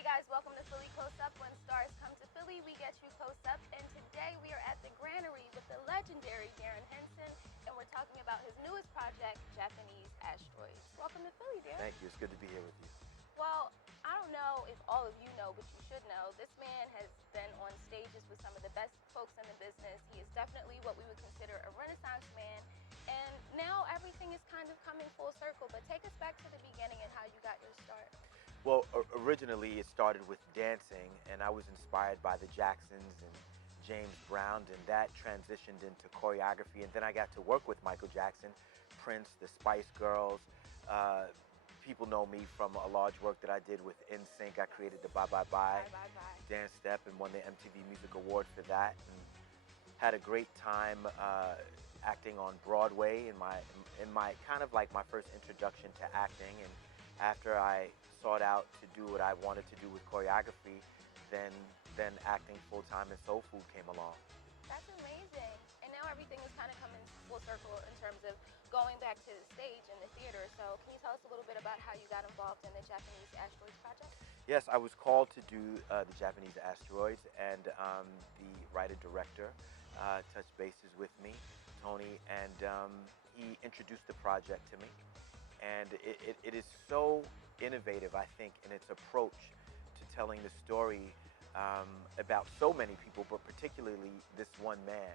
Hey guys, welcome to Philly Close Up. When stars come to Philly, we get you close up. And today we are at the Granary with the legendary Darrin Henson, and we're talking about his newest project, Japanese Asteroids. Welcome to Philly, Darrin. Thank you. It's good to be here with you. Well, I don't know if all of you know, but you should know, this man has been on stages with some of the best folks in the business. He is definitely what we would consider a Renaissance man. And now everything is kind of coming full circle. But take us back to the beginning and how you got your start. Well, originally it started with dancing, and I was inspired by the Jacksons and James Brown, and that transitioned into choreography. And then I got to work with Michael Jackson, Prince, the Spice Girls. People know me from a large work that I did with NSYNC. I created the Bye Bye Bye dance step and won the MTV Music Award for that. And had a great time acting on Broadway in my kind of like my first introduction to acting. And after I sought out to do what I wanted to do with choreography, then acting full-time in Soul Food came along. That's amazing. And now everything is kind of coming full circle in terms of going back to the stage and the theater. So can you tell us a little bit about how you got involved in the Japanese Asteroids project? Yes, I was called to do the Japanese Asteroids, and the writer-director touched bases with me, Tony, and he introduced the project to me. And it is so innovative, I think, in its approach to telling the story about so many people, but particularly this one man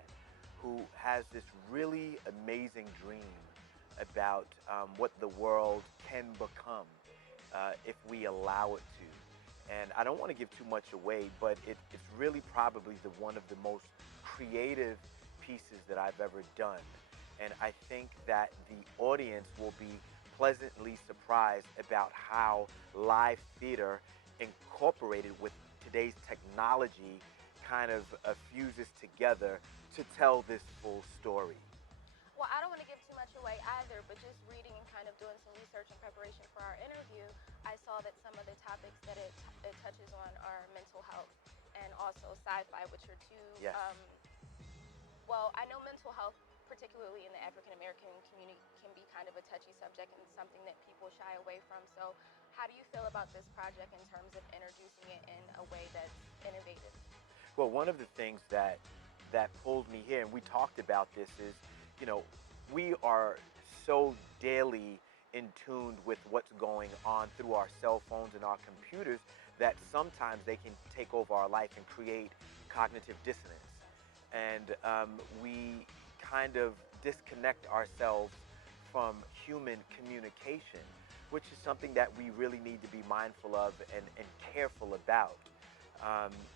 who has this really amazing dream about what the world can become if we allow it to. And I don't want to give too much away, but it's really probably one of the most creative pieces that I've ever done. And I think that the audience will be pleasantly surprised about how live theater incorporated with today's technology kind of fuses together to tell this full story. Well, I don't want to give too much away either, but just reading and kind of doing some research in preparation for our interview, I saw that some of the topics that it touches on are mental health and also sci-fi, which are two, Yes. Well, I know mental health, particularly in the African-American community, can be kind of a touchy subject and something that people shy away from. So how do you feel about this project in terms of introducing it in a way that's innovative? Well, one of the things that pulled me here, and we talked about this, is, you know, we are so daily in tune with what's going on through our cell phones and our computers that sometimes they can take over our life and create cognitive dissonance. And we kind of disconnect ourselves from human communication, which is something that we really need to be mindful of and careful about.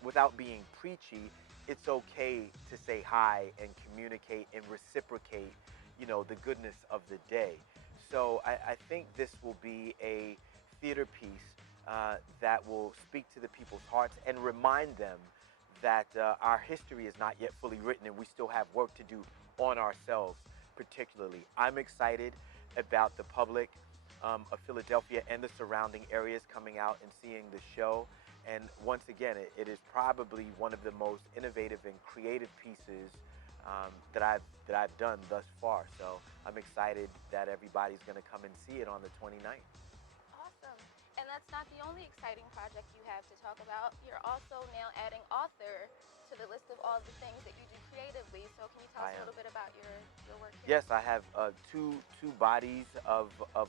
Without being preachy, it's okay to say hi and communicate and reciprocate, you know, the goodness of the day. So I think this will be a theater piece that will speak to the people's hearts and remind them that our history is not yet fully written and we still have work to do on ourselves particularly. I'm excited about the public of Philadelphia and the surrounding areas coming out and seeing the show. And once again, it is probably one of the most innovative and creative pieces that I've done thus far. So I'm excited that everybody's going to come and see it on the 29th. Awesome. And that's not the only exciting project you have to talk about. You're also now adding author to the list of all the things that you do creatively. So can you tell us a little bit about your work here? Yes, I have two bodies of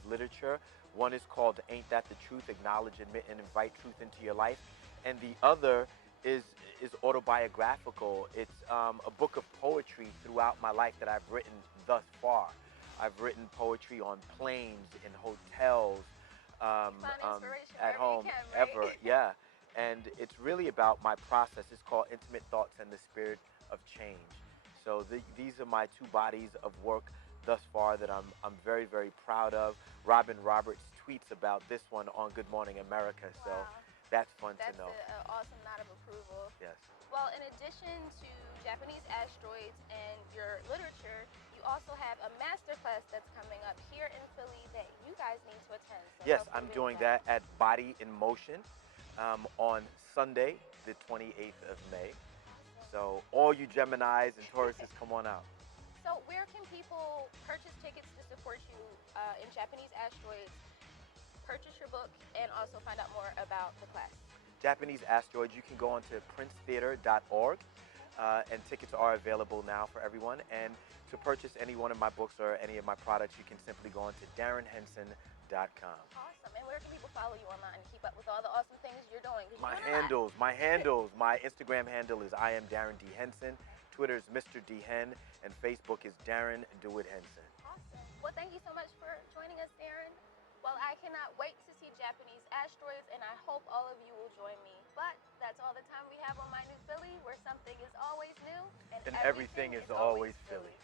literature. One is called Ain't That the Truth? Acknowledge, Admit, and Invite Truth into Your Life. And the other is autobiographical. It's a book of poetry throughout my life that I've written thus far. I've written poetry on planes, in hotels, at home, right? ever, yeah. And it's really about my process. It's called Intimate Thoughts and the Spirit of Change. So these are my two bodies of work thus far that I'm very, very proud of. Robin Roberts tweets about this one on Good Morning America, Wow. so that's fun to know. That's an awesome nod of approval. Yes. Well, in addition to Japanese Asteroids and your literature, you also have a masterclass that's coming up here in Philly that you guys need to attend. So yes, I'm doing that at Body in Motion on Sunday, the 28th of May. Awesome. So all you Geminis and Tauruses, come on out. So where can people purchase tickets to support you in Japanese Asteroids, purchase your book, and also find out more about the class? Japanese Asteroid, you can go on to princetheater.org, and tickets are available now for everyone. And to purchase any one of my books or any of my products, you can simply go on to darrinhenson.com. Awesome. And where can people follow you online to keep up with all the awesome things you're doing? 'Cause My you're doing a lot. handles. My Instagram handle is I am Darrin D. Henson. Twitter is Mr. D. Hen, and Facebook is Darrin Do It Henson. Awesome. Well, thank you so much for joining us, Darrin. Well, I cannot wait to see Japanese Asteroids, and I hope all of you will join me. But that's all the time we have on My New Philly, where something is always new And everything is always Philly.